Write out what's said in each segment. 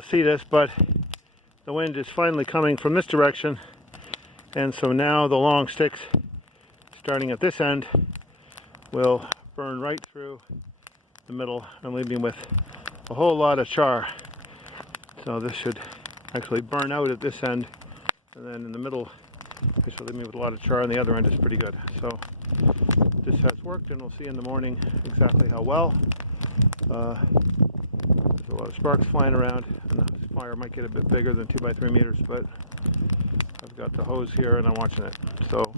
to see this, but the wind is finally coming from this direction, and so now the long sticks starting at this end will burn right through the middle and leave me with a whole lot of char. So this should actually burn out at this end, and then in the middle this will leave me with a lot of char, and the other end is pretty good. So this has worked, and we'll see in the morning exactly how well. There's a lot of sparks flying around, and the fire might get a bit bigger than 2 by 3 meters, but I've got the hose here and I'm watching it. So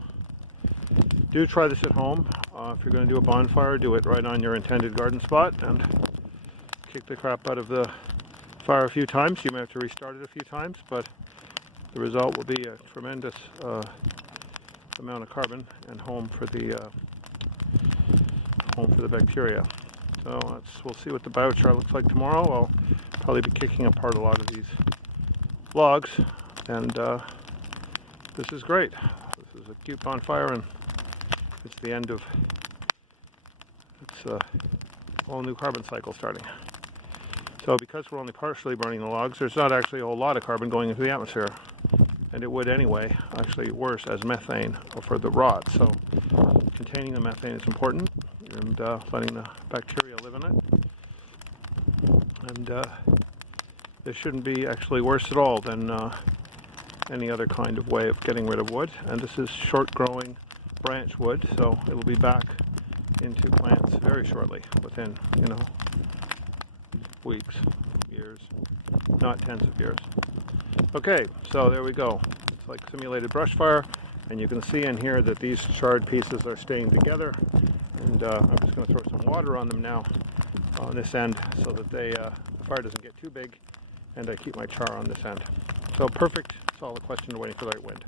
do try this at home. If you're going to do a bonfire, do it right on your intended garden spot and kick the crap out of the fire a few times. You may have to restart it a few times, but the result will be a tremendous amount of carbon and home for the bacteria. So we'll see what the biochar looks like tomorrow. I'll probably be kicking apart a lot of these logs, and this is great. This is a cute bonfire, and it's the end of a whole new carbon cycle starting. So because we're only partially burning the logs, there's not actually a whole lot of carbon going into the atmosphere, and it would anyway, actually worse as methane for the rot. So containing the methane is important, and letting the bacteria live in it. And this shouldn't be actually worse at all than any other kind of way of getting rid of wood. And this is short growing branch wood, so it'll be back into plants very shortly, within, weeks, years, not tens of years. Okay, so there we go. It's like simulated brush fire, and you can see in here that these charred pieces are staying together, and I'm just going to throw some water on them now on this end so that the fire doesn't get too big, and I keep my char on this end. So perfect. It's all a question of waiting for the right wind.